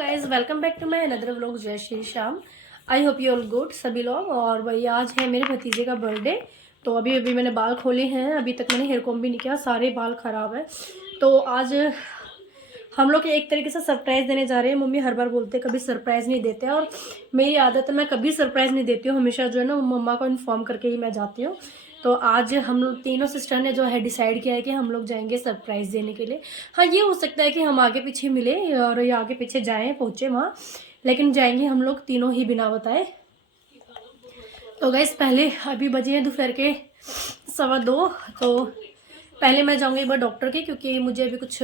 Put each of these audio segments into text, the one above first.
Guys welcome back to my another vlog. जय Shri Shyam. I hope you all good सभी लोग। और भाई आज है मेरे भतीजे का बर्थडे। तो अभी मैंने बाल खोले हैं, अभी तक मैंने हेयर कॉम्ब भी नहीं किया, सारे बाल ख़राब है। तो आज हम लोग एक तरीके से सरप्राइज़ देने जा रहे हैं। मम्मी हर बार बोलते हैं कभी सरप्राइज़ नहीं देते, और मेरी आदत है मैं कभी सरप्राइज़ नहीं देती हूँ, हमेशा जो है ना मम्मा को इन्फॉर्म करके ही मैं जाती हूँ। तो आज हम लोग तीनों सिस्टर ने जो है डिसाइड किया है कि हम लोग जाएंगे सरप्राइज़ देने के लिए। हाँ, ये हो सकता है कि हम आगे पीछे मिले और ये आगे पीछे जाएं पहुँचे वहाँ, लेकिन जाएंगे हम लोग तीनों ही बिना बताए। तो गाइस पहले अभी बजे हैं दोपहर के 2:15। तो पहले मैं जाऊँगी एक बार डॉक्टर के, क्योंकि मुझे अभी कुछ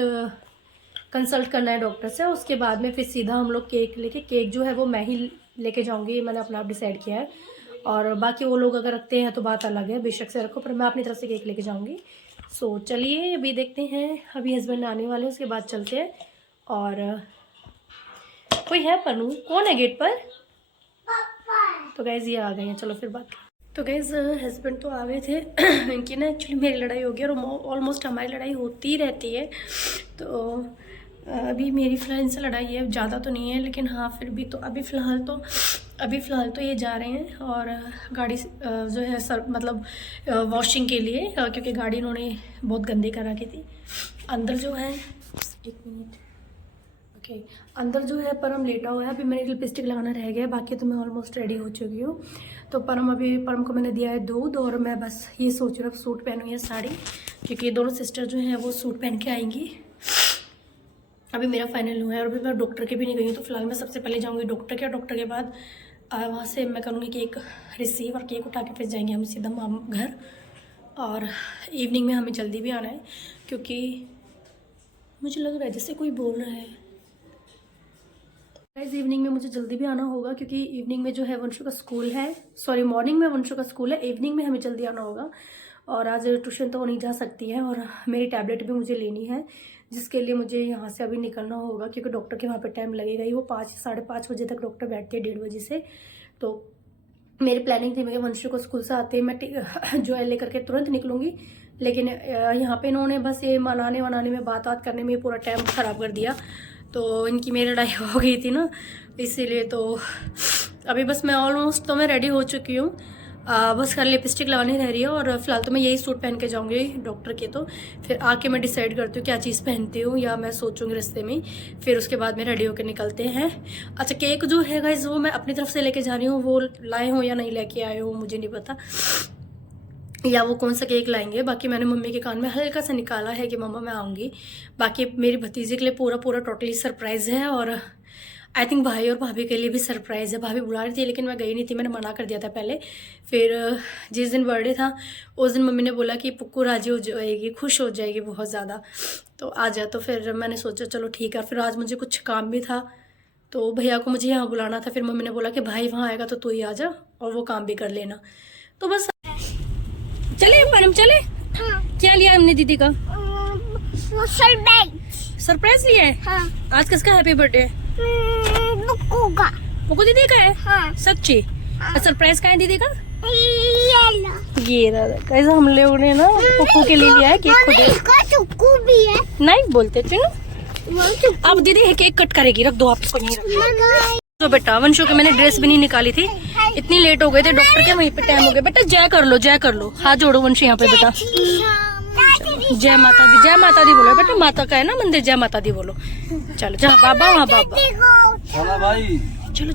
कंसल्ट करना है डॉक्टर से। उसके बाद में फिर सीधा हम लोग केक जो है वो मैं ही लेके जाऊँगी, मैंने अपना आप डिसाइड किया है। और बाकी वो लोग अगर रखते हैं तो बात अलग है, बेशक से रखो, पर मैं अपनी तरफ से केक लेके जाऊंगी। सो चलिए अभी देखते हैं, अभी हस्बैंड आने वाले हैं, उसके बाद चलते हैं। और कोई है पन्नू, कौन है गेट पर? तो गाइज ये आ गए हैं, चलो फिर बात। तो गाइज हस्बैंड तो आ गए थे इनकी ना एक्चुअली मेरी लड़ाई हो गई, और ऑलमोस्ट हमारी लड़ाई होती रहती है। तो अभी मेरी फ़िलहाल इनसे लड़ाई है, ज़्यादा तो नहीं है, लेकिन हाँ फिर भी। तो अभी फ़िलहाल तो ये जा रहे हैं और गाड़ी जो है मतलब वॉशिंग के लिए, क्योंकि गाड़ी इन्होंने बहुत गंदी करा की थी। अंदर जो है, एक मिनट, ओके, अंदर जो है परम लेटा हुआ है। अभी मैंने लिपस्टिक लगाना रह गया, बाकी तो मैं ऑलमोस्ट रेडी हो चुकी हूँ। तो परम को मैंने दिया है दूध, और मैं बस ये सोच रही हूँ सूट पहनूँ या साड़ी, क्योंकि दोनों सिस्टर जो हैं वो सूट पहन के आएंगी। अभी मेरा फाइनल हुआ है, और अभी मैं डॉक्टर के भी नहीं गई हूँ। तो फिलहाल मैं सबसे पहले जाऊँगी डॉक्टर के, डॉक्टर के बाद वहाँ से मैं करूँगी केक रिसीव, और केक उठा के फिर जाएंगे हम सीधा घर। और इवनिंग में हमें जल्दी भी आना है, क्योंकि मुझे लग रहा है जैसे कोई बोल रहा है। गाइस इवनिंग में मुझे जल्दी भी आना होगा, क्योंकि इवनिंग में जो है वंशु का स्कूल है, सॉरी मॉर्निंग में वंशु का स्कूल है, इवनिंग में हमें जल्दी आना होगा। और आज ट्यूशन तो वो नहीं जा सकती है, और मेरी टैबलेट भी मुझे लेनी है, जिसके लिए मुझे यहाँ से अभी निकलना होगा, क्योंकि डॉक्टर के वहाँ पे टाइम लगेगा ही। वो 5-5:30 बजे तक डॉक्टर बैठते हैं, 1:30 बजे से। तो मेरी प्लानिंग थी मैं वंशु को स्कूल से आते ही मैं जो है लेकर के तुरंत निकलूँगी, लेकिन यहाँ पे इन्होंने बस ये मनाने में बात करने में पूरा टाइम ख़राब कर दिया। तो इनकी मेरी लड़ाई हो गई थी ना, इसीलिए। तो अभी बस मैं ऑलमोस्ट तो मैं रेडी हो चुकी हूँ, बस खाली लिपस्टिक लगानी रह रही है। और फिलहाल तो मैं यही सूट पहन के जाऊंगी डॉक्टर के। तो फिर आके मैं डिसाइड करती हूँ क्या चीज़ पहनती हूँ, या मैं सोचूंगी रास्ते में, फिर उसके बाद में रेडी होकर निकलते हैं। अच्छा, केक जो है गाइस वो मैं अपनी तरफ से लेके जा रही हूँ, वो लाए हो या नहीं लेके आए हो मुझे नहीं पता, या वो कौन सा केक लाएंगे। बाकी मैंने मम्मी के कान में हल्का सा निकाला है कि मम्मा मैं आऊँगी। बाकी मेरी भतीजे के लिए पूरा टोटली सरप्राइज़ है, और आई थिंक भाई और भाभी के लिए भी सरप्राइज़ है। भाभी बुला रही थी, लेकिन मैं गई नहीं थी, मैंने मना कर दिया था पहले। फिर जिस दिन बर्थडे था उस दिन मम्मी ने बोला कि पुक्कू राजी हो जाएगी, खुश हो जाएगी बहुत ज़्यादा, तो आ जा। तो फिर मैंने सोचा चलो ठीक है। फिर आज मुझे कुछ काम भी था, तो भैया को मुझे यहाँ बुलाना था। फिर मम्मी ने बोला कि भाई वहाँ आएगा तो तू ही आ जा, और वो काम भी कर लेना। तो बस चले परम चले। हाँ। क्या लिया हमने दीदी का? सरप्राइज लिया है। हाँ। आज किसका हैप्पी बर्थडे? पुक्कू दीदी का है। हाँ। सच्ची? हाँ। सरप्राइज का है दीदी का? ये कैसे हम लोगों ने ना पुक्कू के लिए लिया है केक। खुद भी है, नहीं बोलते चलो। अब दीदी केक कट करेगी, रख दो आप इसको यहीं रख। तो बेटा वंशु के मैंने ड्रेस भी नहीं निकाली थी, इतनी लेट हो गए थे डॉक्टर के, वहीं पे टाइम हो गया। बेटा जय कर लो, हाथ जोड़ो वंशु यहाँ पे बेटा। जय माता दी बोलो बेटा, माता का है ना मंदिर, जय माता दी बोलो। चलो जहाँ बाबा वहाँ बाबा। भाई चलो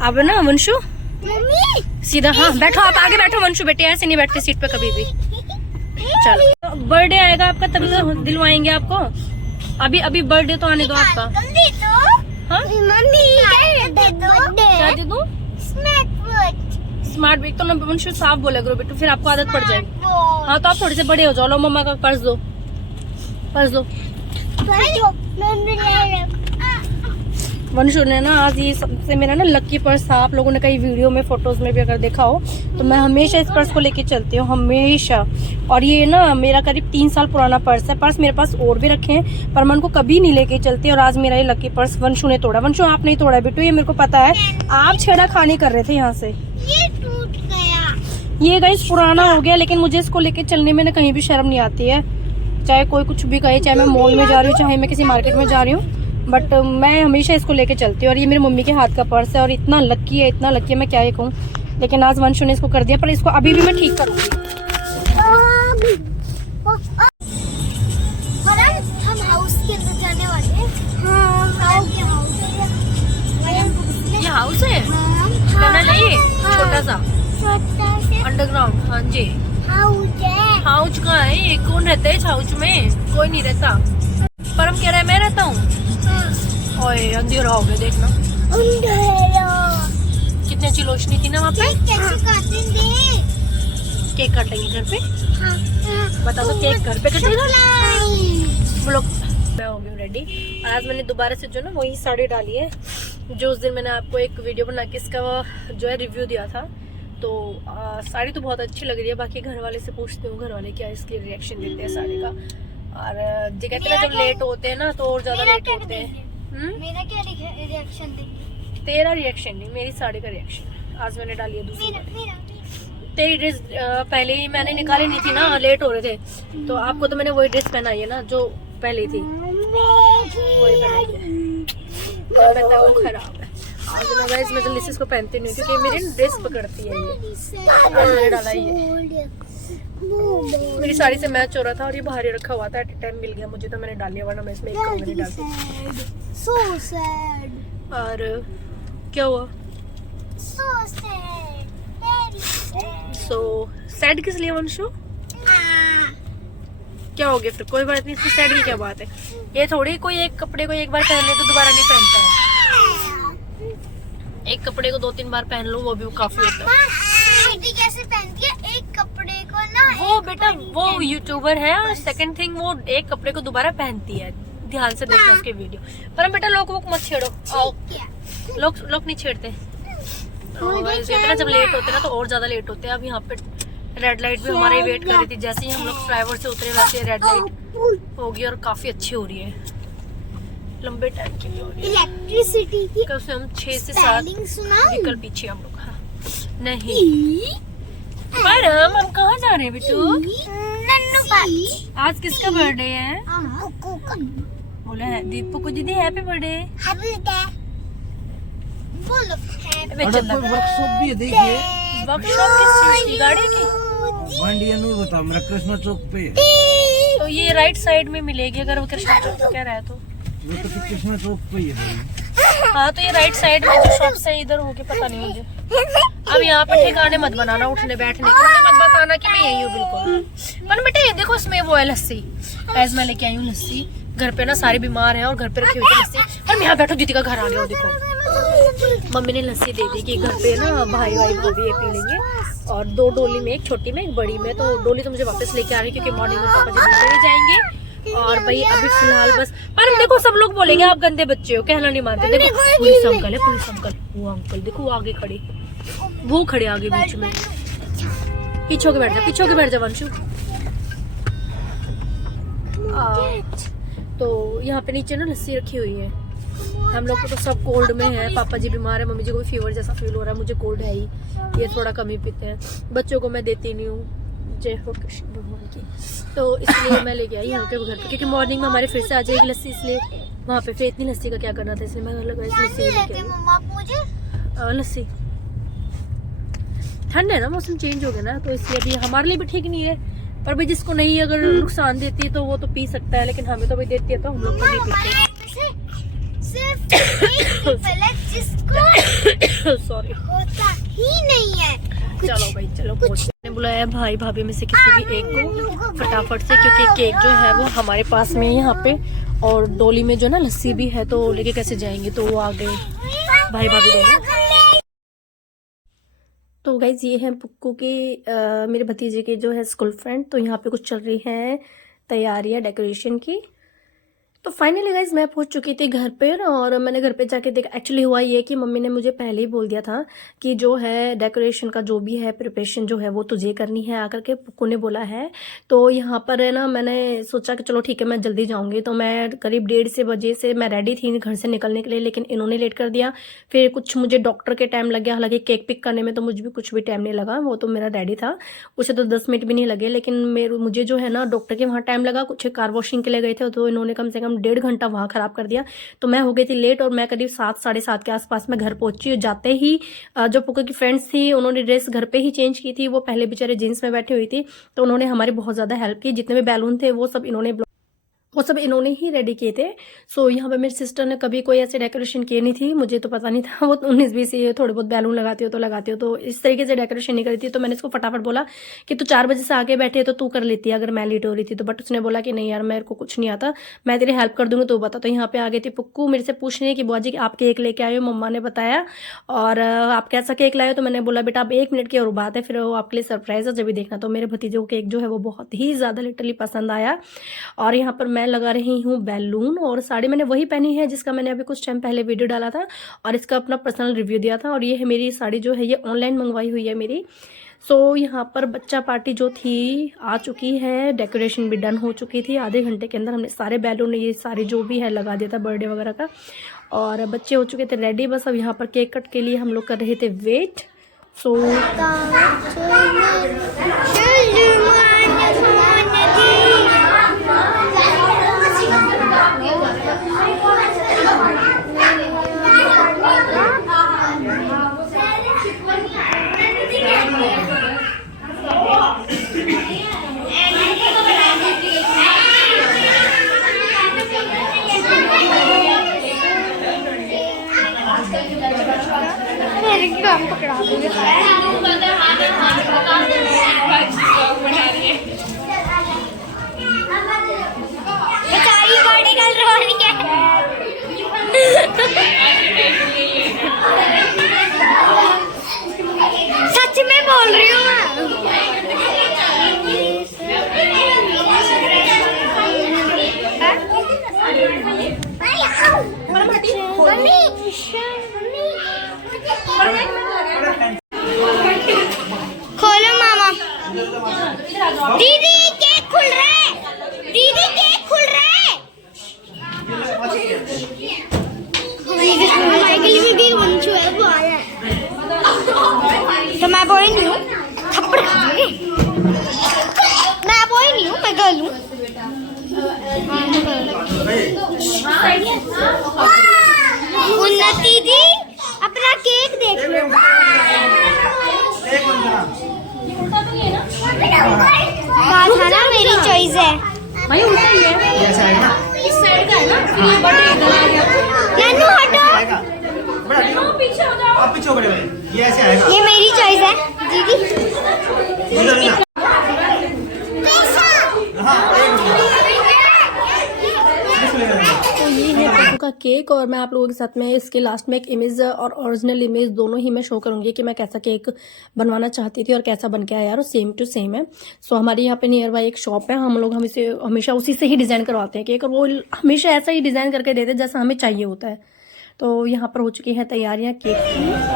अब ना वंशु सीधा, हाँ बैठो आप आगे बैठो वंशु, बेटे ऐसे नहीं बैठते सीट पे कभी भी। चलो बर्थडे आएगा आपका तभी तो दिलवाएंगे आपको, अभी बर्थडे तो आने दो आपका। हाँ क्या दे दूँ? स्मार्ट बैग तो ना वंशु साफ बोला करो बेटू, फिर आपको आदत पड़ जाएगी। हाँ तो आप थोड़े से बड़े हो जाओ। लो मम्मा का पर्स दो। वंशु ने ना आज ये सबसे मेरा ना लकी पर्स था। आप लोगों ने कई वीडियो में फोटोज में भी अगर देखा हो तो मैं हमेशा इस पर्स को लेके चलती हूँ, हमेशा। और ये ना मेरा करीब 3 साल पुराना पर्स है। पर्स मेरे पास और भी रखे हैं, पर मैं उनको कभी नहीं लेके चलती। और आज मेरा ये लकी पर्स वंशु ने तोड़ा। वंशु आप नहीं तोड़ा बेटू, ये मेरे को पता है, आप छेड़ा खानी कर रहे थे यहाँ से। ये टूट गया, ये गाइस पुराना हो गया, लेकिन मुझे इसको लेके चलने में ना कहीं भी शर्म नहीं आती है। चाहे कोई कुछ भी कहे, चाहे मैं मॉल में जा रही हूँ, चाहे मैं किसी मार्केट में जा रही हूँ, बट मैं हमेशा इसको लेके चलती हूँ। और ये मेरी मम्मी के हाथ का पर्स है और इतना लकी है, इतना लकी है, मैं क्या ही कहूँ। लेकिन आज वंशु ने इसको कर दिया, पर इसको अभी भी मैं ठीक करूँगी। हम हाउस के अंदर जाने वाले हैं। ये हाउस है टनल है, ये छोटा सा अंडरग्राउंड। हाँ जी, हाउस कहाँ है ये? कौन रहता है इस हाउस में? कोई नहीं रहता। परम कह रहा है मैं रहता हूँ। ओए अंधेरा हो गया, देखना कितनी अच्छी रोशनी थी ना वहाँ पे। केक काटेंगे घर पे। बता दो, केक घर पे कटेगा। लोग मैं हो गई रेडी। और आज मैंने दोबारा से जो ना वही साड़ी डाली है जो उस दिन मैंने आपको एक वीडियो बना के इसका जो है रिव्यू दिया था। तो साड़ी तो बहुत अच्छी लग रही है। बाकी घर वाले से पूछती हूँ घर वाले क्या इसके रिएक्शन देते हैं साड़ी का। और जो कहते हैं ना जब लेट होते हैं ना तो और ज्यादा लेट होते हैं। मेरा क्या रिएक्शन देंगे? तेरा रिएक्शन नहीं, मेरी साड़ी का रिएक्शन। आज मैंने डाली है दूसरी वाली। तेरी ड्रेस पहले ही मैंने निकाली नहीं थी ना, लेट हो रहे थे। तो आपको तो मैंने वही ड्रेस पहनाई है ना जो पहले थी, वही पहनाई है। पता वो खराब है। आज मैं गाइस मैं जल्दी से इसको पहनती नहीं क्योंकि मेरी ड्रेस पकड़ती है ये। आज मैंने डाला ये, मेरी साड़ी से मैच हो रहा था और ये बाहर ही रखा हुआ था। एट टाइम मिल गया मुझे तो मैंने डाल लिया, वरना मैं इसमें एक करूंगी नहीं डालती। So sad. और क्या हुआ? So sad. Very sad. So sad किस लिए वंशु? क्या हो गया फिर? कोई बात नहीं, इसमें सैड की क्या बात है? ये थोड़ी कोई एक कपड़े को एक बार पहन ले तो दोबारा नहीं पहनता है। एक कपड़े को 2-3 बार पहन लो वो भी काफी होता है। दीदी कैसे पहनती है एक कपड़े को ना? वो बेटा वो यूट्यूबर है और सेकंड थिंग वो एक कपड़े को दोबारा पहनती है। ध्यान से देखना उसके वीडियो। पर बेटा लोग वो मत छेड़ो, आओ। लोग नहीं छेड़ते। ना जब लेट होते ना तो और ज्यादा लेट होते हैं। अब यहाँ पे रेड लाइट भी हमारे वेट कर रही थी। जैसे ही हम लोग फ्लाईओवर से उतरे वैसे रेड लाइट होगी और काफी अच्छी हो रही है, लंबे टाइम की भी हो रही है। इलेक्ट्रिसिटी की कम से कम 6 से 7 व्हीकल पीछे हम लोग। हाँ नहीं पर हम कहाँ जा रहे हैं बिट्टू? आज किसका बर्थडे है? बोला है दीपू को दीदी हैप्पी बर्थडे। वर्कशॉप भी है, देखिए। वर्कशॉप किस चीज की? गाड़ी की? मंडिया नहीं बता, मेरा कृष्णा चौक पे है। तो ये राइट साइड में मिलेगी अगर वो कृष्णा चौक पे कह रहा है तो। वो तो कृष्णा चौक पे ही है भाई। हाँ तो ये राइट साइड में जो शॉप्स है इधर होके पता नहीं मुझे। अब यहाँ पे ठिकाने मत बनाना उठने बैठने के, उन्हें मत बताना कि मैं यही हूँ बिल्कुल। पर बेटे ये देखो इसमें वो है लस्सी। ऐस मैं लेके आई हूँ लस्सी। घर पे ना सारे बीमार हैं और घर पे रखी हुई थी लस्सी। पर यहाँ बैठो, दीदी का घर आ गया हो देखो। मम्मी ने लस्सी दे दी कि घर पे ना भाई भाभी ये पी लेंगे। और 2 डोली में, एक छोटी में एक बड़ी में। तो डोली तो मुझे वापस लेके आ रही क्योंकि मॉर्निंग में पापा जी दूसरे जाएंगे। और भाई अभी फिलहाल बस। पर देखो सब लोग बोलेंगे आप गंदे बच्चे हो, कहना नहीं मानते। देखो पुलिस अंकल है, पुलिस अंकल। वो अंकल देखो वो आगे खड़े, वो खड़े आगे बीच में। पीछे के बैठ जा, पीछे के बैठ जा वंशु। तो यहाँ पे नीचे ना लस्सी रखी हुई है। हम लोग को तो सब कोल्ड में है। पापा जी बीमार है, मम्मी जी को भी फीवर जैसा फील हो रहा है। मुझे कोल्ड है ही, ये थोड़ा कम ही पीते हैं। बच्चों को मैं देती नहीं हूँ, जय हो कृष्ण भगवान की। तो इसलिए मैं लेके आई यहाँ के घर पे क्योंकि मॉर्निंग में हमारे फिर से आ जाएगी लस्सी। इसलिए वहाँ पे फिर इतनी लस्सी का क्या करना था, इसलिए मैं लस्सी लेके आई। लस्सी ठंड है ना, मौसम चेंज हो गया ना, तो इसलिए अभी हमारे लिए भी ठीक नहीं है। पर भाई जिसको नहीं अगर नुकसान देती है तो वो तो पी सकता है, लेकिन हमें तो भाई देती है तो हम लोग तो नहीं पीते। सिर्फ जिसको सॉरी होता ही नहीं है। चलो भाई चलो पहुंचने बुलाया भाई भाभी में से किसी भी एक को फटाफट से, क्योंकि केक जो है वो हमारे पास में है यहाँ पे। और डोली में जो ना लस्सी भी है तो लेके कैसे जाएंगे, तो वो आ गए भाई भाभी दोनों। तो गाइज ये है पुक्कू के मेरे भतीजे के जो है स्कूल फ्रेंड। तो यहाँ पे कुछ चल रही है तैयारियां डेकोरेशन की। तो फाइनली गाइज मैं पहुंच चुकी थी घर पे और मैंने घर पे जाके देखा। एक्चुअली हुआ ये कि मम्मी ने मुझे पहले ही बोल दिया था कि जो है डेकोरेशन का जो भी है प्रिपरेशन जो है वो तुझे करनी है, आकर के पुक्कू ने बोला है। तो यहाँ पर है ना, मैंने सोचा कि चलो ठीक है मैं जल्दी जाऊँगी। तो मैं करीब 1:30 बजे से मैं रेडी थी घर से निकलने के लिए, लेकिन इन्होंने लेट कर दिया। फिर कुछ मुझे डॉक्टर के टाइम लग गया, हालांकि केक पिक करने में तो मुझे भी कुछ भी टाइम नहीं लगा, वो तो मेरा रेडी था, उसे तो 10 मिनट भी नहीं लगे। लेकिन मुझे जो है ना डॉक्टर के वहाँ टाइम लगा। कुछ कार वॉशिंग के लिए गए थे तो इन्होंने कम से कम कम 1.5 घंटा वहाँ ख़राब कर दिया। तो मैं हो गई थी लेट और मैं करीब 7 साढ़े 7 के आसपास में घर पहुंची। और जाते ही जो पुक्के की फ्रेंड्स थी उन्होंने ड्रेस घर पे ही चेंज की थी। वो पहले बेचारे जीन्स में बैठी हुई थी, तो उन्होंने हमारी बहुत ज़्यादा हेल्प की। जितने भी बैलून थे वो सब इन्होंने ही रेडी किए थे। सो यहाँ पे मेरी सिस्टर ने कभी कोई ऐसे डेकोरेशन किए नहीं थी, मुझे तो पता नहीं था। वो 19-20 ये थोड़े बहुत बैलून लगाती हो तो इस तरीके से डेकोरेशन नहीं करी थी। तो मैंने इसको फटाफट बोला कि तू 4 बजे से आगे बैठे तो तू कर लेती है अगर मैं लेट हो रही थी तो। बट उसने बोला कि नहीं यार मेरे को कुछ नहीं आता, मैं तेरी हेल्प कर दूंगी, तो बता। तो यहाँ पे आ गई थी पुक्कू मेरे से पूछने कि बुआ जी आप केक लेके आए हो, मम्मा ने बताया, और आप कैसा केक लाए हो। तो मैंने बोला बेटा अब 1 मिनट की और बात है, फिर वो आपके लिए सरप्राइज है जब भी देखना। तो मेरे भतीजे को केक जो है वो बहुत ही ज़्यादा लिटरली पसंद आया। और यहाँ पर मैं लगा रही हूँ बैलून, और साड़ी मैंने वही पहनी है जिसका मैंने अभी कुछ टाइम पहले वीडियो डाला था और इसका अपना पर्सनल रिव्यू दिया था। और ये है मेरी साड़ी जो है ये ऑनलाइन मंगवाई हुई है मेरी। सो यहाँ पर बच्चा पार्टी जो थी आ चुकी है, डेकोरेशन भी डन हो चुकी थी। आधे घंटे के अंदर हमने सारे बैलून ये सारे जो भी है लगा दिया था बर्थडे वगैरह का, और बच्चे हो चुके थे रेडी। बस अब यहाँ पर केक कट के लिए हम लोग कर रहे थे वेट। सो पकड़ा दूंगी। बेचारी बॉडी कल रोनी है। सच में बोल रही हूँ मैं। खोलो मामा। दीदी केक खुल रहा है, दीदी केक खुल रहा है। तो मैं बोई नहीं हूँ, थप्पड़ खाऊंगी। मैं बोई नहीं हूँ, मैं गर्ल हूँ। उन्नति दी अपना केक देख लो। कहा था ना मेरी चॉइस है भाई, उल्टा ही है इस साइड का है ना, ये बर्थडे इधर आ गया। नन्नू हटो, पीछे हो जाओ, आप पीछे हो बड़े, ये ऐसे आएगा। ये मेरी चॉइस है दीदी। तो ये है पप्पू का केक, और मैं आप लोगों के साथ में इसके लास्ट में एक इमेज और ओरिजिनल इमेज दोनों ही मैं शो करूंगी कि मैं कैसा केक बनवाना चाहती थी और कैसा बन के आया यार, सेम टू सेम है। सो हमारे यहाँ पे नियर बाई एक शॉप है, हम लोग हम इसे हमेशा उसी से ही डिज़ाइन करवाते हैं केक, और वो हमेशा ऐसा ही डिज़ाइन करके देते हैं जैसा हमें चाहिए होता है। तो यहाँ पर हो चुकी हैं तैयारियाँ केक की।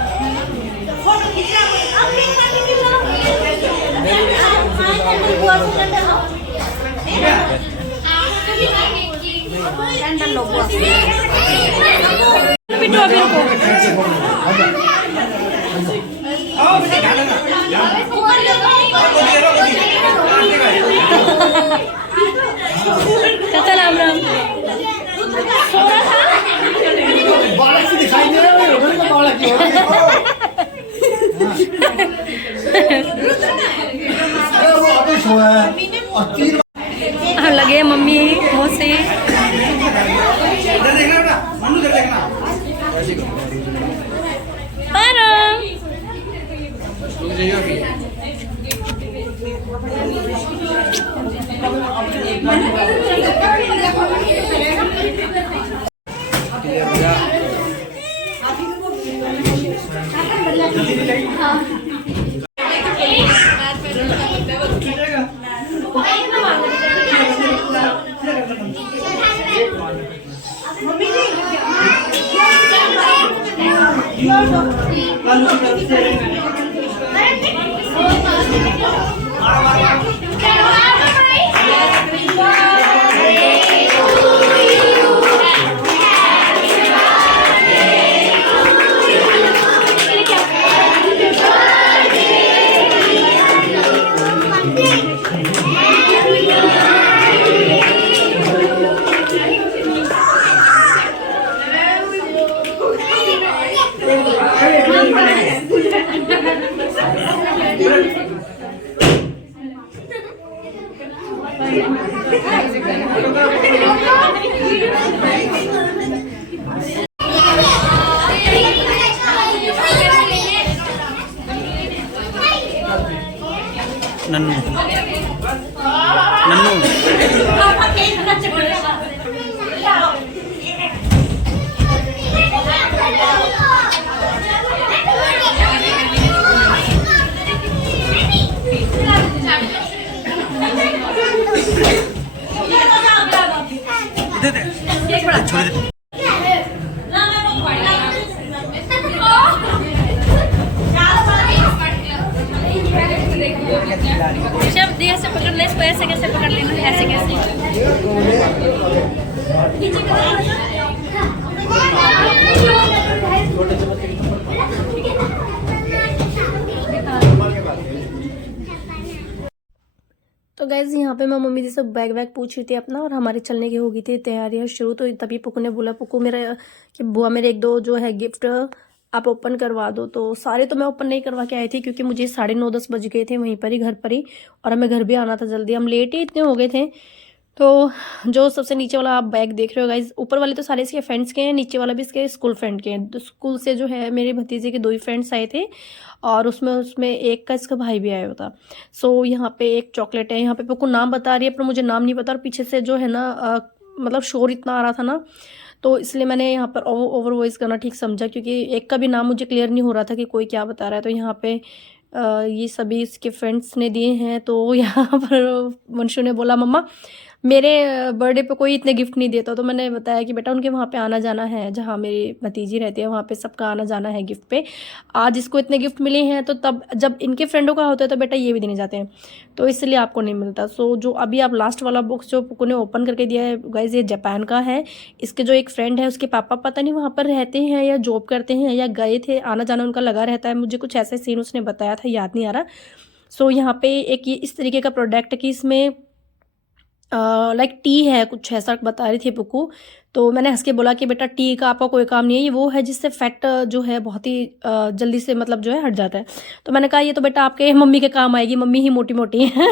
चाचा राम राम। लगे मम्मी वो से नन्नू नन्नू दे दे छोड़ दे ऋषभ ऐसे पकड़ ले इसको, ऐसे कैसे पकड़ लेना, ऐसे कैसे। तो गैस यहाँ पे मैं मम्मी जी से बैग वैग पूछ रही थी अपना, और हमारे चलने की हो गई थी तैयारियाँ शुरू। तो तभी पुक्कू ने बोला, पुक्कू मेरा कि बुआ मेरे एक दो जो है गिफ्ट आप ओपन करवा दो। तो सारे तो मैं ओपन नहीं करवा के आई थी क्योंकि मुझे 9:30-10 बज गए थे वहीं पर ही, घर पर ही, और हमें घर भी आना था जल्दी, हम लेट ही इतने हो गए थे। तो जो सबसे नीचे वाला आप बैग देख रहे हो गाइज, ऊपर वाले तो सारे इसके फ्रेंड्स के हैं, नीचे वाला भी इसके स्कूल फ्रेंड के हैं। तो स्कूल से जो है मेरे भतीजे के 2 ही फ्रेंड्स आए थे, और उसमें एक का इसका भाई भी आया हुआ था। सो यहाँ पे एक चॉकलेट है, यहाँ पे को नाम बता रही है पर मुझे नाम नहीं पता, और पीछे से जो है ना मतलब शोर इतना आ रहा था ना, तो इसलिए मैंने यहाँ पर ओवर वॉइस करना ठीक समझा, क्योंकि एक का भी नाम मुझे क्लियर नहीं हो रहा था कि कोई क्या बता रहा है। तो यहाँ पे ये सभी इसके फ्रेंड्स ने दिए हैं। तो यहाँ पर वंशु ने बोला, मम्मा मेरे बर्थडे पे कोई इतने गिफ्ट नहीं देता। तो मैंने बताया कि बेटा उनके वहाँ पे आना जाना है, जहाँ मेरी भतीजी रहती है वहाँ पे सबका आना जाना है गिफ्ट पे। आज इसको इतने गिफ्ट मिले हैं, तो तब जब इनके फ्रेंडों का होता है तो बेटा ये भी देने जाते हैं, तो इसलिए आपको नहीं मिलता। सो जो अभी आप लास्ट वाला बॉक्स जो पुक्कू ने ओपन करके दिया है गाइज, ये जापान का है। इसके जो एक फ्रेंड है उसके पापा पता नहीं वहाँ पर रहते हैं या जॉब करते हैं या गए थे, आना जाना उनका लगा रहता है, मुझे कुछ ऐसे सीन उसने बताया था, याद नहीं आ रहा। सो यहाँ पे एक ये इस तरीके का प्रोडक्ट कि इसमें लाइक टी है, कुछ ऐसा बता रही थी पुक्कू। तो मैंने हंस के बोला कि बेटा टी का आपका कोई काम नहीं है, ये वो है जिससे फैट जो है बहुत ही जल्दी से मतलब जो है हट जाता है। तो मैंने कहा ये तो बेटा आपके मम्मी के काम आएगी, मम्मी ही मोटी मोटी है।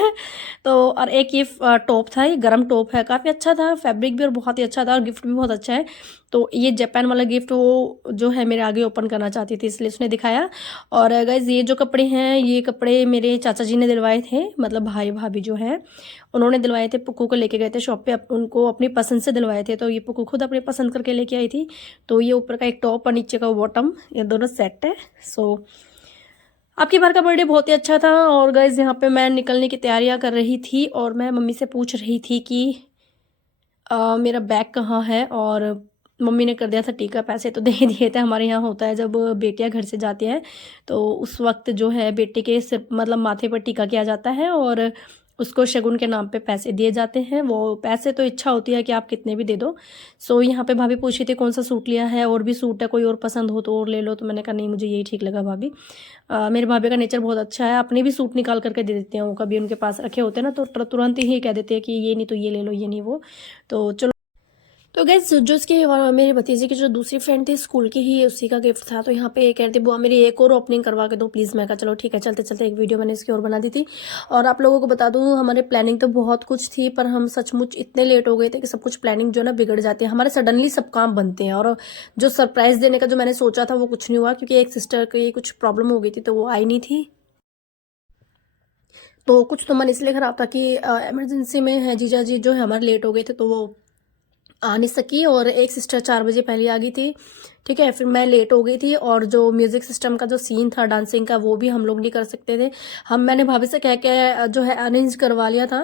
तो और एक ये टॉप था, ये गर्म टॉप है, काफ़ी अच्छा था, फैब्रिक भी और बहुत ही अच्छा था, और गिफ्ट भी बहुत अच्छा है। तो ये जापान वाला गिफ्ट वो जो है मेरे आगे ओपन करना चाहती थी, इसलिए उसने दिखाया। और गाइज ये जो कपड़े हैं, ये कपड़े मेरे चाचा जी ने दिलवाए थे, मतलब भाई भाभी जो है उन्होंने दिलवाए थे। पुक्कू को लेके गए थे शॉप पे, उनको अपनी पसंद से दिलवाए थे। तो ये पुक्कू खुद अपनी पसंद करके लेके आई थी। तो ये ऊपर का एक टॉप और नीचे का बॉटम, ये दोनों सेट है। सो आपकी बार का बर्थडे बहुत ही अच्छा था। और गाइज यहाँ पे मैं निकलने की तैयारियाँ कर रही थी, और मैं मम्मी से पूछ रही थी कि मेरा बैग कहाँ है, और मम्मी ने कर दिया था टीका, पैसे तो दे दिए थे। हमारे यहाँ होता है जब बेटियां घर से जाती हैं तो उस वक्त जो है बेटे के सिर मतलब माथे पर टीका किया जाता है, और उसको शगुन के नाम पे पैसे दिए जाते हैं। वो पैसे तो इच्छा होती है कि आप कितने भी दे दो। सो यहाँ पे भाभी पूछी थी कौन सा सूट लिया है, और भी सूट है, कोई और पसंद हो तो और ले लो। तो मैंने कहा नहीं, मुझे यही ठीक लगा भाभी। मेरे भाभी का नेचर बहुत अच्छा है, अपने भी सूट निकाल करके दे देते हैं। वो कभी उनके पास रखे होते हैं ना तो तुरंत ही कह देते हैं कि ये नहीं तो ये ले लो, ये नहीं वो। तो चलो, तो गैस जो इसके मेरे भतीजे की जो दूसरी फ्रेंड थी स्कूल की ही, उसी का गिफ्ट था। तो यहाँ पे कह रही थी बुआ मेरी एक और ओपनिंग करवा के दो प्लीज़। मैं कहा चलो ठीक है, चलते चलते एक वीडियो मैंने इसकी और बना दी थी। और आप लोगों को बता दूं, हमारे प्लानिंग तो बहुत कुछ थी, पर हम सचमुच इतने लेट हो गए थे कि सब कुछ प्लानिंग जो है ना बिगड़ जाती है हमारे, सडनली सब काम बनते हैं। और जो सरप्राइज देने का जो मैंने सोचा था वो कुछ नहीं हुआ, क्योंकि एक सिस्टर की कुछ प्रॉब्लम हो गई थी तो वो आई नहीं थी। तो कुछ तो मन इसलिए खराब था कि इमरजेंसी में है जीजा जी जो है हमारे लेट हो गए थे, तो वो आ नहीं सकी। और एक सिस्टर 4 बजे पहले आ गई थी, ठीक है। फिर मैं लेट हो गई थी, और जो म्यूजिक सिस्टम का जो सीन था डांसिंग का, वो भी हम लोग नहीं कर सकते थे। मैंने भाभी से कह के जो है अरेंज करवा लिया था,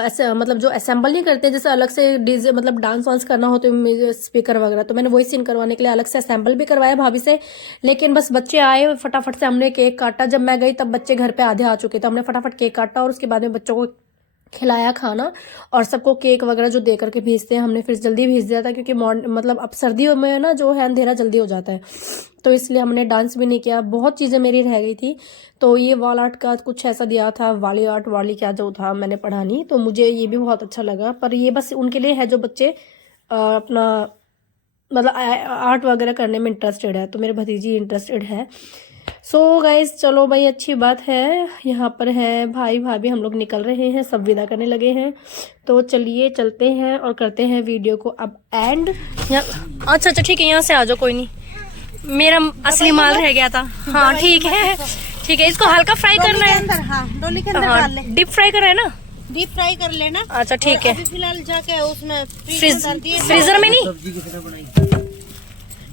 ऐसे मतलब जो असेंबल नहीं करते जैसे अलग से डीजे मतलब डांस वांस करना हो तो स्पीकर वगैरह, तो मैंने वही सीन करवाने के लिए अलग से असेंबल भी करवाया भाभी से। लेकिन बस बच्चे आए फटाफट से, हमने केक काटा। जब मैं गई तब बच्चे घर पे आधे आ चुके थे, हमने फटाफट केक काटा और उसके बाद में बच्चों को खिलाया खाना, और सबको केक वगैरह जो दे करके भेजते हैं हमने फिर जल्दी भेज दिया था, क्योंकि मतलब अब सर्दियों में ना जो है अंधेरा जल्दी हो जाता है, तो इसलिए हमने डांस भी नहीं किया। बहुत चीज़ें मेरी रह गई थी। तो ये वॉल आर्ट का कुछ ऐसा दिया था, वाली आर्ट वाली क्या जो था मैंने पढ़ा नहीं, तो मुझे ये भी बहुत अच्छा लगा। पर ये बस उनके लिए है जो बच्चे अपना मतलब आर्ट वगैरह करने में इंटरेस्टेड है, तो मेरे भतीजी इंटरेस्टेड है। सो गाइस चलो भाई, अच्छी बात है। यहाँ पर है भाई भाभी, हम लोग निकल रहे हैं, सब विदा करने लगे हैं। तो चलिए चलते हैं और करते हैं वीडियो को अब एंड। अच्छा ठीक है, यहाँ से आ जाओ, कोई नहीं, मेरा असली माल रह गया था। हाँ ठीक है ठीक है, इसको हल्का फ्राई करना है। हाँ, डोली के अंदर डाल ले। डीप फ्राई करना है ना? डीप फ्राई कर लेना। अच्छा ठीक है, अभी फिलहाल जाके उसमें फ्रीजर में नहीं।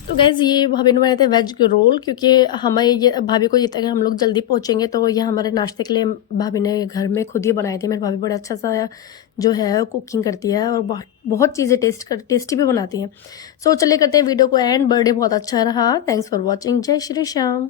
तो गैस ये भाभी ने बनाए थे वेज के रोल, क्योंकि हमें ये भाभी को ये था कि हम लोग जल्दी पहुंचेंगे, तो ये हमारे नाश्ते के लिए भाभी ने घर में खुद ही बनाए थे। मेरी भाभी बड़ा अच्छा सा जो है कुकिंग करती है और बहुत चीज़ें टेस्टी भी बनाती हैं। सो चलिए करते हैं वीडियो को एंड। बर्थडे बहुत अच्छा रहा। Thanks for watching. जय श्री श्याम।